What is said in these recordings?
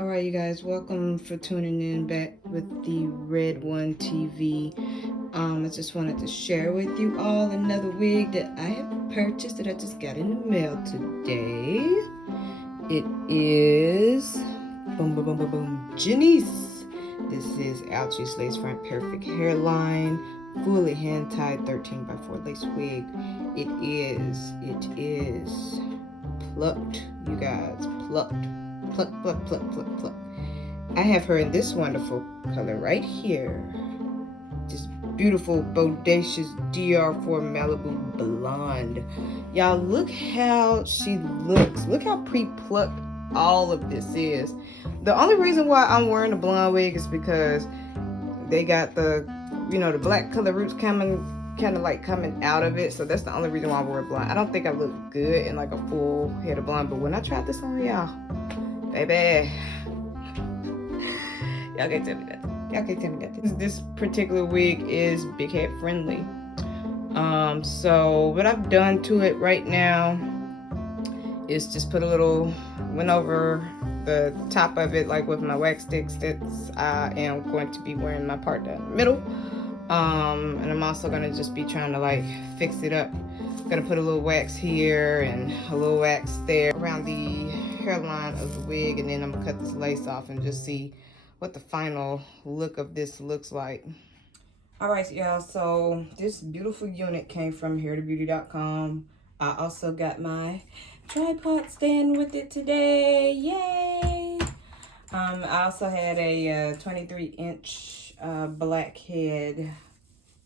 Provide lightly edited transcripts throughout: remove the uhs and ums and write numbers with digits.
All right, you guys, welcome for tuning in back with the Red One TV. I just wanted to share with you all another wig that I have purchased that I just got in the mail today. It is boom boom boom boom boom Jenisse. This is Outre's lace front perfect hairline, fully hand tied 13x4 lace wig. It is plucked, you guys, plucked. Pluck. I have her in this wonderful color right here. This beautiful, bodacious DR4 Malibu blonde. Y'all, look how she looks. Look how pre-plucked all of this is. The only reason why I'm wearing a blonde wig is because they got the, the black color roots coming out of it. So that's the only reason why I wear blonde. I don't think I look good in like a full head of blonde, but when I tried this on, y'all, baby, y'all can't tell me that. Y'all can't tell me that. This particular wig is big head friendly. So what I've done to it right now is just put went over the top of it like with my wax sticks that I am going to be wearing my part down the middle. And I'm also gonna just be trying to like fix it up. I'm gonna put a little wax here and a little wax there around the hairline of the wig, and then I'm gonna cut this lace off and just see what the final look of this looks like. All right, y'all, so this beautiful unit came from hairtobeauty.com. I also got my tripod stand with it today. Yay! I also had a 23-inch blackhead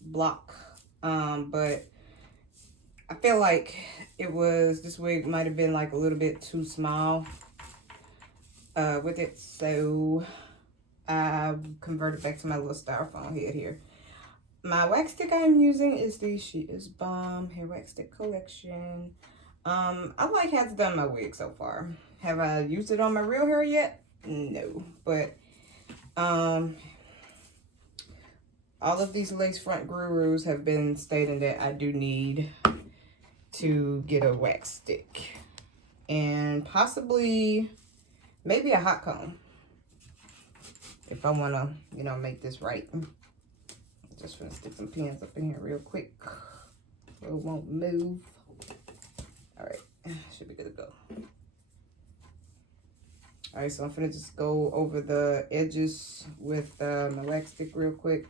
block, but I feel like this wig might have been like a little bit too small with it, so I converted back to my little styrofoam head here. My wax stick I'm using is the She Is Bomb Hair Wax Stick Collection. I like how it's done my wig so far. Have I used it on my real hair yet? No, but all of these lace front gurus have been stating that I do need to get a wax stick and possibly maybe a hot comb if I want to, make this right. Just gonna stick some pins up in here real quick so it won't move. All right, should be good to go. All right, so I'm gonna just go over the edges with my wax stick real quick.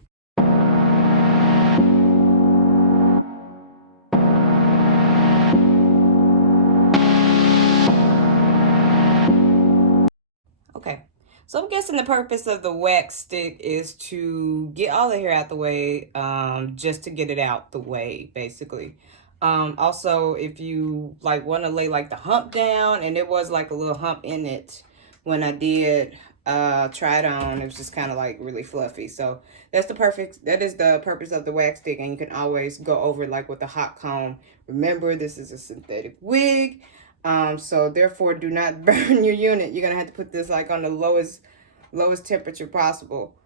Okay, so I'm guessing the purpose of the wax stick is to get all the hair out the way, just to get it out the way, basically. Also, if you like want to lay like the hump down, and it was like a little hump in it when I did try it on, it was just kind of like really fluffy. So that is the purpose of the wax stick, and you can always go over it like with a hot comb. Remember, this is a synthetic wig. So therefore do not burn your unit. You're gonna have to put this like on the lowest temperature possible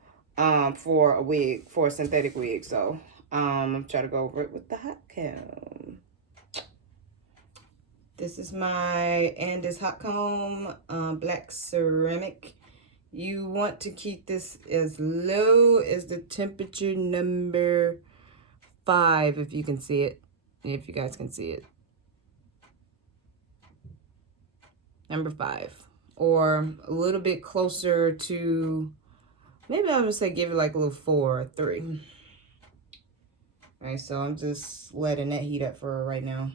for a synthetic wig. So I'm trying to go over it with the hot comb. This is my Andis hot comb, black ceramic. You want to keep this as low as the temperature number 5, if you can see it, if you guys can see it. Number 5, or a little bit closer to, maybe I would say give it like a little 4 or 3. All right, so I'm just letting that heat up for right now.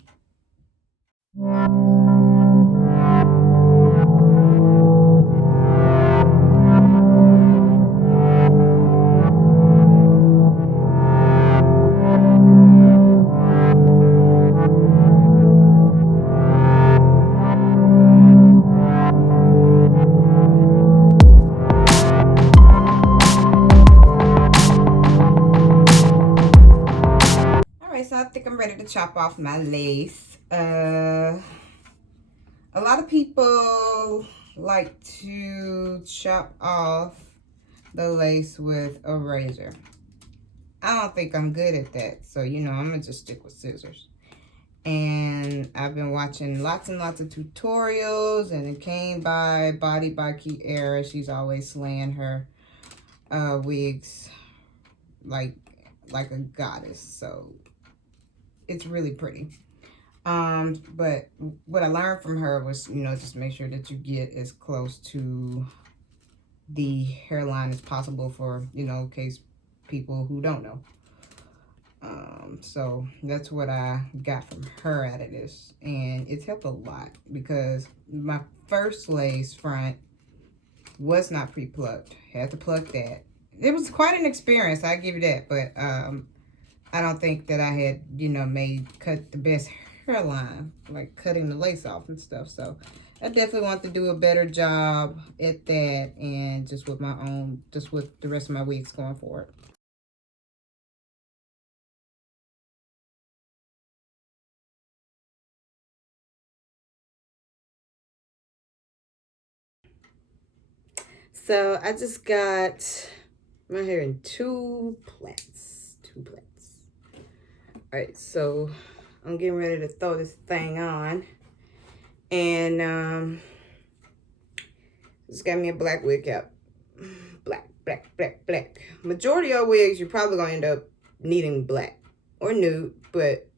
So I think I'm ready to chop off my lace. A lot of people like to chop off the lace with a razor. I don't think I'm good at that, so I'm gonna just stick with scissors. And I've been watching lots and lots of tutorials, and it came by Body by Kiara. She's always slaying her wigs like a goddess. So it's really pretty. But what I learned from her was, you know, just make sure that you get as close to the hairline as possible for, you know, in case people who don't know. So that's what I got from her out of this, and it's helped a lot because my first lace front was not pre-plucked. Had to pluck that. It was quite an experience, I give you that, but I don't think that I had, you know, cut the best hairline, like cutting the lace off and stuff. So I definitely want to do a better job at that, and just with the rest of my wigs going forward. So I just got my hair in two plaits. All right, so I'm getting ready to throw this thing on, and just got me a black wig cap. Black. Majority of wigs you're probably gonna end up needing black or nude, but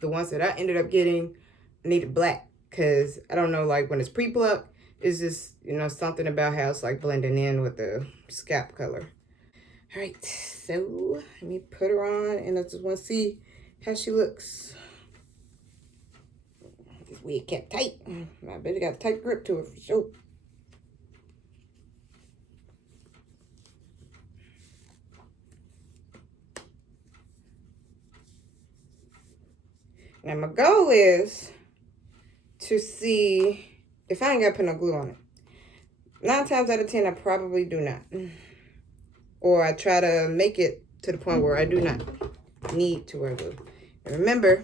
the ones that I ended up getting needed black because I don't know, like when it's pre-plucked, it's just, you know, something about how it's like blending in with the scalp color. All right, so let me put her on, and I just want to see how she looks. This wig kept tight. I bet it got a tight grip to it for sure. Now my goal is to see if I ain't got to put no glue on it. 9 times out of 10, I probably do not. Or I try to make it to the point where I do not need to wear glue. And remember,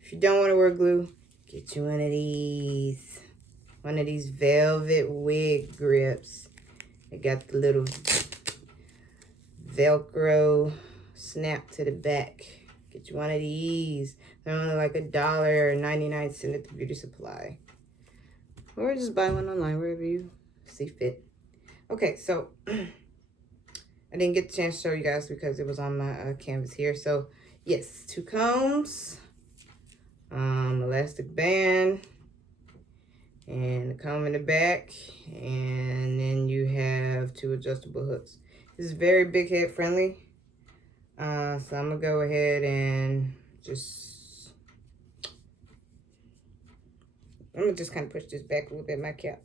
if you don't want to wear glue, get you one of these. One of these velvet wig grips. They got the little Velcro snap to the back. Get you one of these. They're only like $1.99 at the beauty supply. Or just buy one online, wherever you see fit. Okay, so I didn't get the chance to show you guys because it was on my canvas here. So yes, 2 combs, elastic band, and a comb in the back, and then you have 2 adjustable hooks. This is very big head friendly. So I'm gonna go ahead and I'm gonna just kind of push this back a little bit, my cap.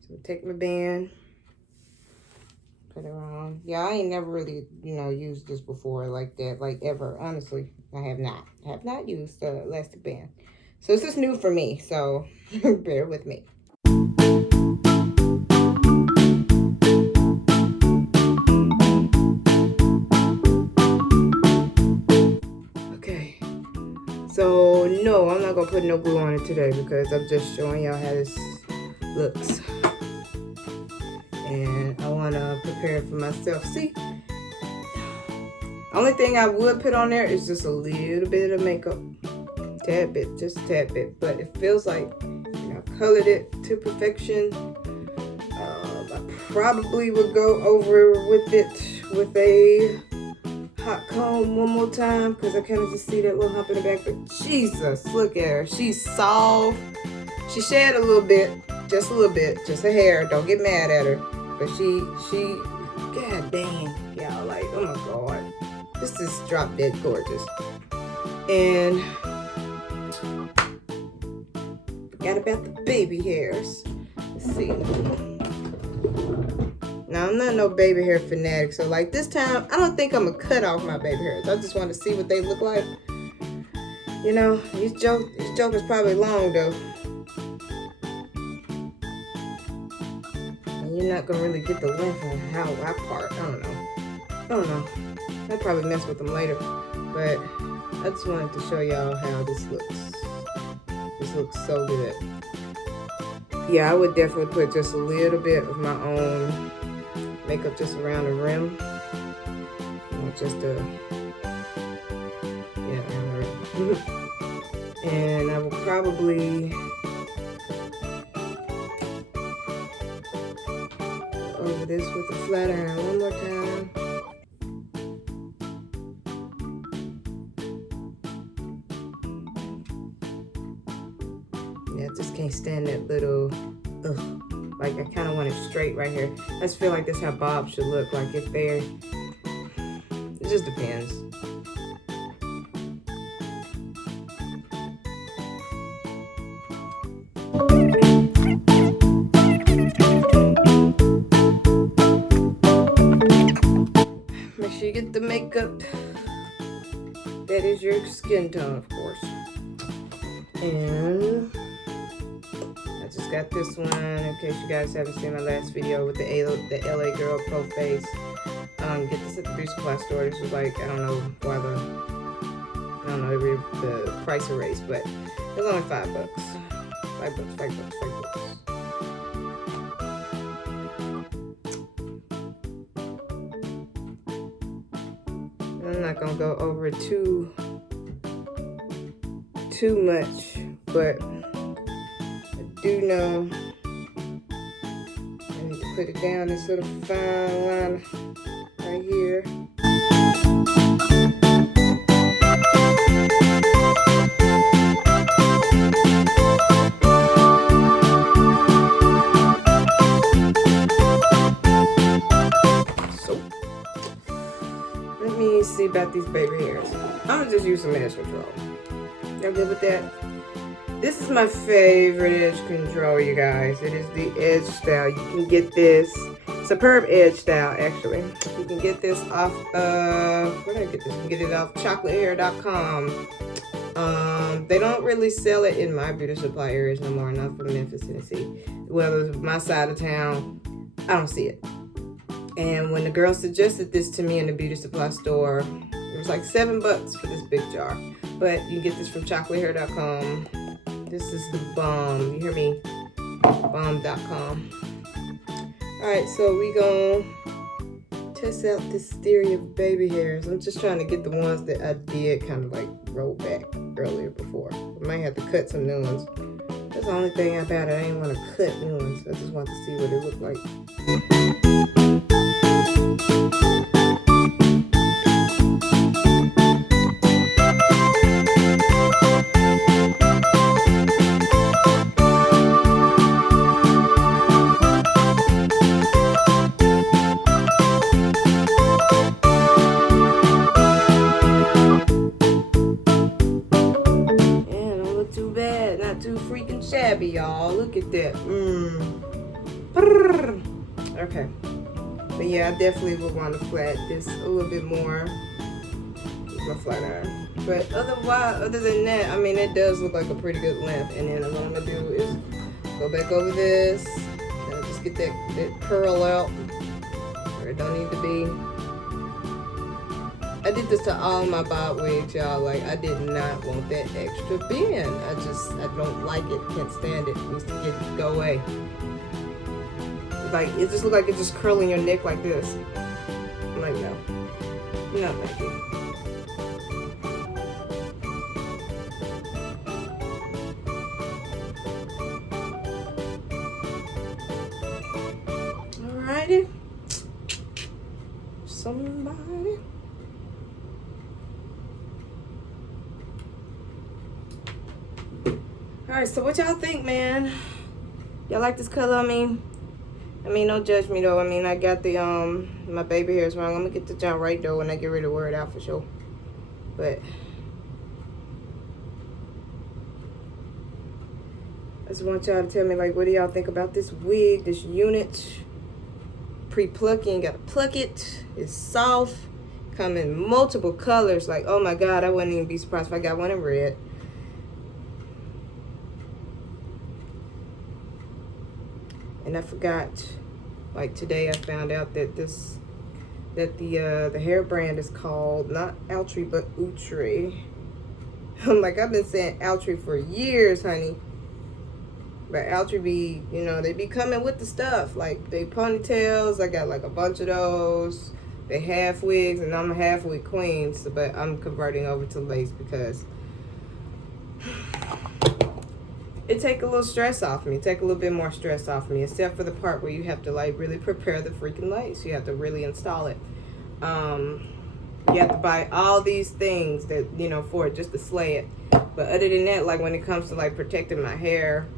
So I'm take my band, put it on. Yeah, I ain't never really, you know, used this before like that, like ever. Honestly, I have not. I have not used the elastic band. So this is new for me, so bear with me. Okay. So no, I'm not gonna put no glue on it today because I'm just showing y'all how this looks. And I wanna prepare it for myself. See, only thing I would put on there is just a little bit of makeup. Tad bit, just a tad bit. But it feels like, you know, colored it to perfection. I probably would go over with it with a hot comb one more time because I kind of just see that little hump in the back. But Jesus, look at her. She's soft. She shed a little bit, just a little bit, just a hair. Don't get mad at her. But she, god dang, y'all, like, oh my God. This is drop dead gorgeous. And forgot about the baby hairs. Let's see. Now, I'm not no baby hair fanatic, so like this time, I don't think I'm gonna cut off my baby hairs. I just want to see what they look like. You know, these jokers probably long though. And you're not gonna really get the length on how I part. I don't know. I'll probably mess with them later. But I just wanted to show y'all how this looks. This looks so good. Yeah, I would definitely put just a little bit of my own makeup just around the rim. Just to, yeah, around the rim. And I will probably over this with the flat iron one more time. Yeah, I just can't stand that little, like I kind of want it straight right here. I just feel like that's how bob should look, like if they're, it just depends. Make sure you get the makeup that is your skin tone, of course. And I just got this one in case you guys haven't seen my last video with the LA Girl Pro Face. Get this at the beauty supply store. This was like, I don't know why the price erased, but it was only $5. $5. I'm not gonna go over it too much, but I do know I need to put it down this little fine line right here. So let me see about these baby hairs. I'm gonna just use some edge control. Y'all good with that? This is my favorite edge control, you guys. It is the Edge Style. You can get this, Superb Edge Style, actually. You can get this off of, where did I get this? You can get it off chocolatehair.com. They don't really sell it in my beauty supply areas no more, not from Memphis, Tennessee. Well, my side of town, I don't see it. And when the girl suggested this to me in the beauty supply store, it was like $7 for this big jar. But you can get this from chocolatehair.com. This is the bomb. You hear me? Bomb.com. Alright, so we gonna test out this theory of baby hairs. I'm just trying to get the ones that I did kind of like roll back earlier before. I might have to cut some new ones. That's the only thing about it. I didn't want to cut new ones. I just want to see what it looked like. Shabby, y'all. Look at that. Okay. But yeah, I definitely would want to flat this a little bit more with my flat iron. But other than that, I mean, it does look like a pretty good length. And then what I'm going to do is go back over this. And just get that curl out where it don't need to be. I did this to all my bob wigs, y'all. Like, I did not want that extra bend. I don't like it. Can't stand it. It needs to go away. Like, it just looked like it's just curling your neck like this. I'm like, no. No, thank you. Alrighty. Somebody. Alright, so what y'all think, man? Y'all like this color on me? I mean, don't judge me though. I mean, I got the my baby hairs wrong. I'm gonna get the jump right though when I get ready to wear it out for sure. But I just want y'all to tell me, like, what do y'all think about this wig, this unit? Pre-plucking, gotta pluck it. It's soft, come in multiple colors. Like, oh my god, I wouldn't even be surprised if I got one in red. And I forgot, like today I found out that the hair brand is called not Outre but Outre. I'm like, I've been saying Outre for years, honey. But Outre be, you know, they be coming with the stuff. Like they ponytails, I got like a bunch of those. They half wigs, and I'm a half wig queen, so, but I'm converting over to lace because it take a little stress off me, take a little bit more stress off me, except for the part where you have to like really prepare the freaking lace. You have to really install it. You have to buy all these things that, you know, for it just to slay it. But other than that, like when it comes to like protecting my hair,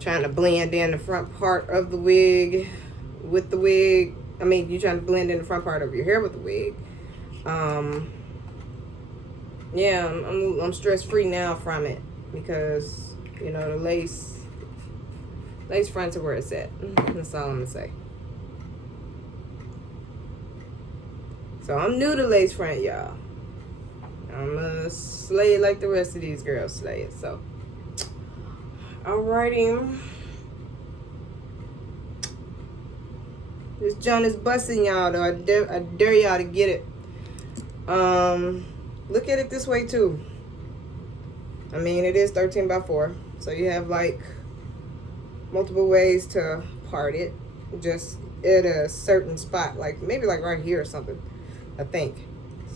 trying to blend in the front part of the wig with the wig. I mean, you're trying to blend in the front part of your hair with the wig. Yeah, I'm stress-free now from it because, you know, the lace fronts are where it's at. That's all I'm gonna say. So I'm new to lace front, y'all. I'm gonna slay it like the rest of these girls slay it. So, alrighty. This joint is busting, y'all, though. I dare y'all to get it. Look at it this way too. I mean, it is 13 by 4, so you have like multiple ways to part it, just at a certain spot, like maybe like right here or something, I think.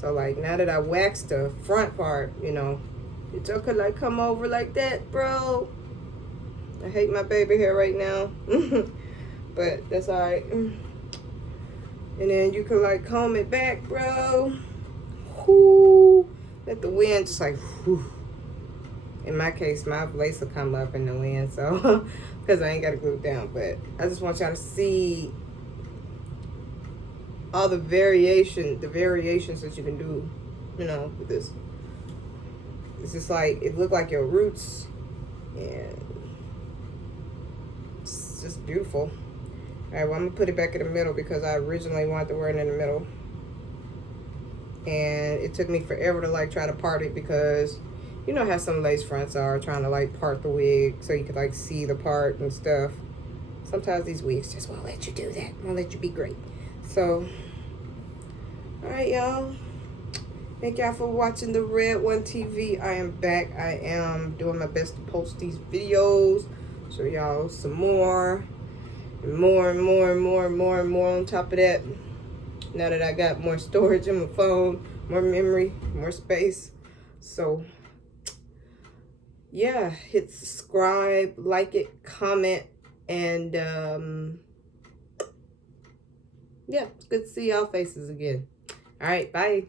So like now that I waxed the front part, you know, it could like come over like that, bro. I hate my baby hair right now, but that's all right. And then you could like comb it back, bro. Whoo, let the wind just like, whoo. In my case, my lace will come up in the wind, so because I ain't got to glue it down. But I just want y'all to see all the variations that you can do, you know, with this. It's just like, it looked like your roots, and it's just beautiful. All right, well, I'm gonna put it back in the middle because I originally wanted to wear it in the middle. And it took me forever to like try to part it because you know how some lace fronts are, trying to like part the wig so you could like see the part and stuff. Sometimes these wigs just won't let you do that, won't let you be great. So, all right, y'all. Thank y'all for watching the Red One TV. I am back. I am doing my best to post these videos. Show y'all some more. And more and more and more and more and more on top of that. Now that I got more storage in my phone, more memory, more space. So, yeah, hit subscribe, like it, comment, and yeah, it's good to see y'all faces again. All right, bye.